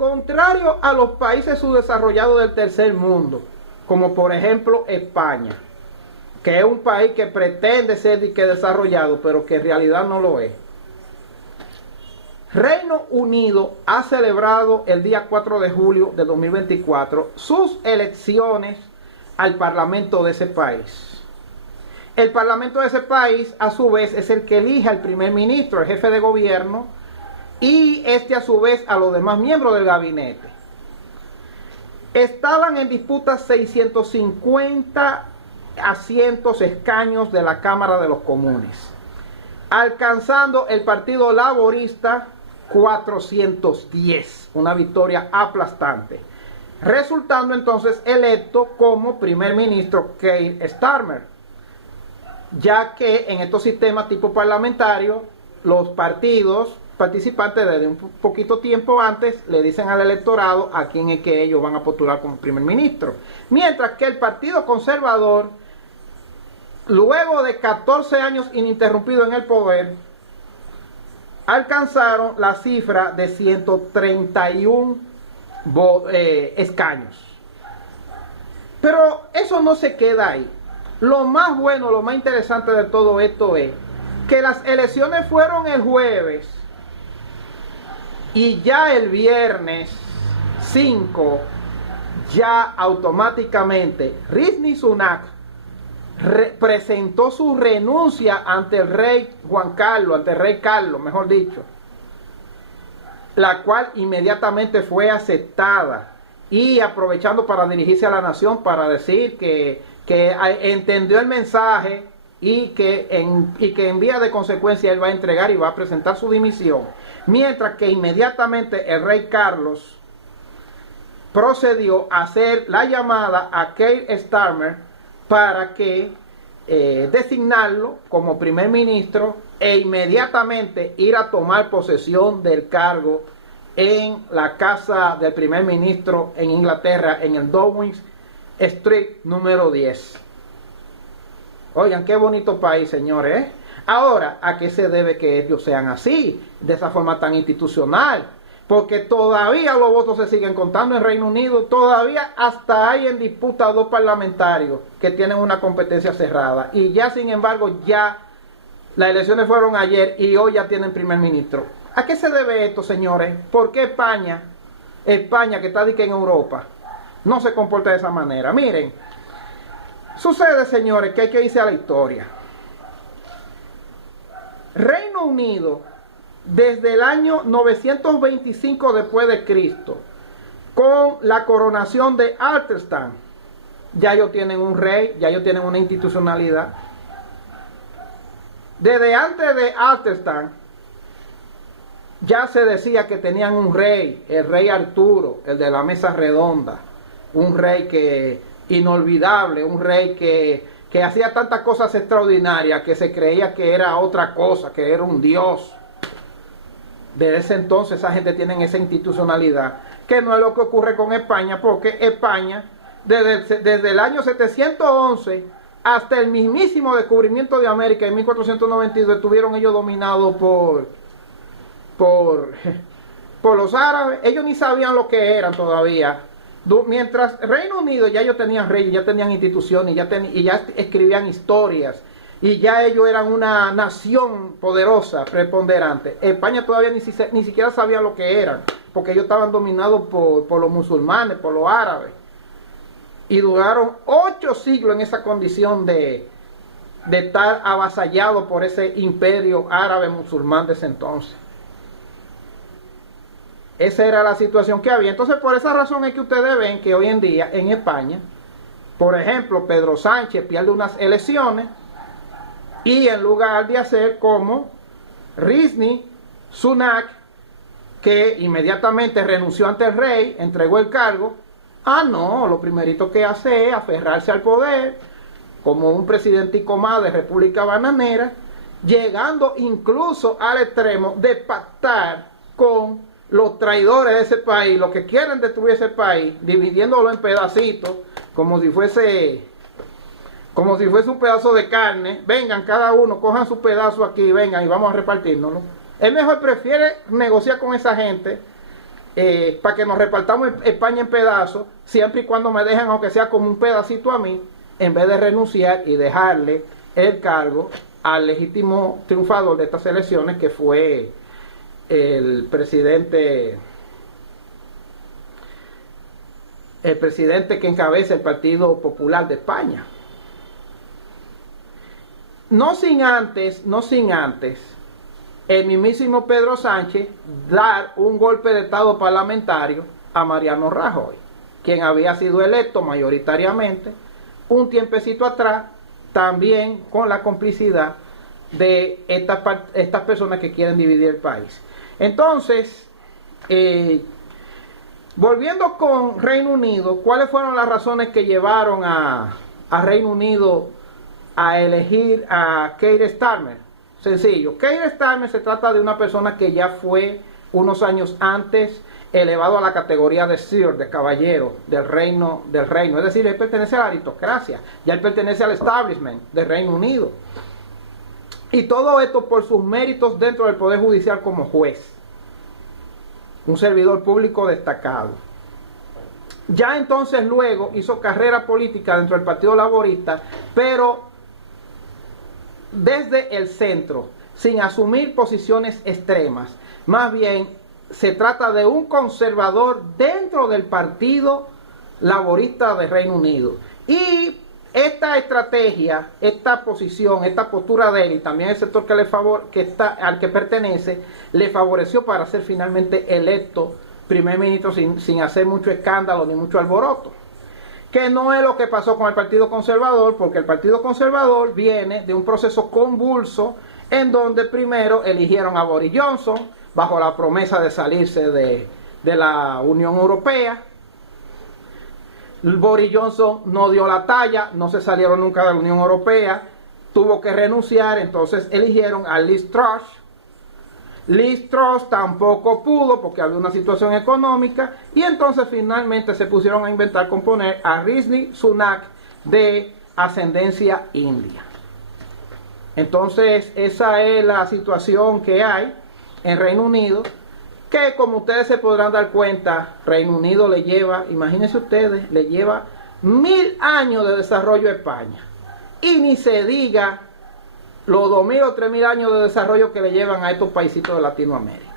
contrario a los países subdesarrollados del tercer mundo, como por ejemplo España, que es un país que pretende ser desarrollado, pero que en realidad no lo es. Reino Unido ha celebrado el día 4 de julio de 2024 sus elecciones al Parlamento de ese país. El Parlamento de ese país, a su vez, es el que elige al primer ministro, el jefe de gobierno, y a su vez a los demás miembros del gabinete. Estaban en disputa 650 asientos, escaños de la Cámara de los Comunes, alcanzando el Partido Laborista 410, una victoria aplastante, resultando entonces electo como primer ministro Keir Starmer, ya que en estos sistemas tipo parlamentario, los partidos participantes desde un poquito tiempo antes le dicen al electorado a quién es que ellos van a postular como primer ministro, mientras que el Partido Conservador, luego de 14 años ininterrumpido en el poder, alcanzaron la cifra de 131 escaños. Pero eso no se queda ahí. Lo más bueno, lo más interesante de todo esto es que las elecciones fueron el jueves y ya el viernes 5, ya automáticamente Rishi Sunak presentó su renuncia ante el rey Juan Carlos, ante el rey Carlos, mejor dicho, la cual inmediatamente fue aceptada, y aprovechando para dirigirse a la nación para decir que entendió el mensaje y que en vía de consecuencia él va a entregar y va a presentar su dimisión, mientras que inmediatamente el rey Carlos procedió a hacer la llamada a Keir Starmer para que designarlo como primer ministro e inmediatamente ir a tomar posesión del cargo en la casa del primer ministro en Inglaterra, en el Downing Street número 10. Oigan, qué bonito país, señores, ¿eh? Ahora, ¿a qué se debe que ellos sean así, de esa forma tan institucional? Porque todavía los votos se siguen contando en Reino Unido, todavía hasta hay en disputa 2 parlamentarios que tienen una competencia cerrada, y ya sin embargo ya las elecciones fueron ayer y hoy ya tienen primer ministro. ¿A qué se debe esto, señores? ¿Por qué España que está en Europa, no se comporta de esa manera? Miren, sucede, señores, que hay que irse a la historia. Reino Unido, desde el año 925 después de Cristo, con la coronación de Athelstan, ya ellos tienen un rey, ya ellos tienen una institucionalidad. Desde antes de Athelstan ya se decía que tenían un rey, el rey Arturo, el de la mesa redonda, un rey que inolvidable, un rey que hacía tantas cosas extraordinarias que se creía que era otra cosa, que era un dios. Desde ese entonces esa gente tiene esa institucionalidad, que no es lo que ocurre con España, porque España desde el año 711 hasta el mismísimo descubrimiento de América en 1492 estuvieron ellos dominados por los árabes. Ellos ni sabían lo que eran todavía. Mientras Reino Unido ya ellos tenían reyes, ya tenían instituciones, y ya escribían historias, y ya ellos eran una nación poderosa, preponderante. España todavía ni siquiera sabía lo que eran, porque ellos estaban dominados por los musulmanes, por los árabes, y duraron 8 siglos en esa condición de estar avasallados por ese imperio árabe musulmán de ese entonces. Esa era la situación que había. Entonces, por esa razón es que ustedes ven que hoy en día en España, por ejemplo, Pedro Sánchez pierde unas elecciones, y en lugar de hacer como Rishi Sunak, que inmediatamente renunció ante el rey, entregó el cargo, no, lo primerito que hace es aferrarse al poder como un presidentico más de República Bananera, llegando incluso al extremo de pactar con los traidores de ese país, los que quieren destruir ese país, dividiéndolo en pedacitos, como si fuese un pedazo de carne. Vengan cada uno, cojan su pedazo aquí, vengan y vamos a repartirnoslo. Él mejor prefiere negociar con esa gente para que nos repartamos España en pedazos, siempre y cuando me dejen, aunque sea como un pedacito a mí, en vez de renunciar y dejarle el cargo al legítimo triunfador de estas elecciones, que fue el presidente que encabeza el Partido Popular de España. No sin antes, el mismísimo Pedro Sánchez dar un golpe de estado parlamentario a Mariano Rajoy, quien había sido electo mayoritariamente un tiempecito atrás, también con la complicidad de estas personas que quieren dividir el país. Entonces, volviendo con Reino Unido, ¿cuáles fueron las razones que llevaron a Reino Unido a elegir a Keir Starmer? Sencillo, Keir Starmer se trata de una persona que ya fue unos años antes elevado a la categoría de Sir, de caballero del reino, es decir, él pertenece a la aristocracia, ya él pertenece al establishment del Reino Unido, y todo esto por sus méritos dentro del Poder Judicial como juez, un servidor público destacado. Ya entonces luego hizo carrera política dentro del Partido Laborista, pero desde el centro, sin asumir posiciones extremas. Más bien se trata de un conservador dentro del Partido Laborista de Reino Unido. Y esta estrategia, esta posición, esta postura de él, y también el sector al que pertenece, le favoreció para ser finalmente electo primer ministro sin hacer mucho escándalo ni mucho alboroto. Que no es lo que pasó con el Partido Conservador, porque el Partido Conservador viene de un proceso convulso en donde primero eligieron a Boris Johnson bajo la promesa de salirse de la Unión Europea. Boris Johnson no dio la talla, no se salieron nunca de la Unión Europea, tuvo que renunciar, entonces eligieron a Liz Truss. Liz Truss tampoco pudo porque había una situación económica, y entonces finalmente se pusieron a inventar con poner a Rishi Sunak de ascendencia india. Entonces esa es la situación que hay en Reino Unido, que como ustedes se podrán dar cuenta, Reino Unido le lleva, imagínense ustedes, le lleva 1000 años de desarrollo a España, y ni se diga los 2000 o 3000 años de desarrollo que le llevan a estos paisitos de Latinoamérica.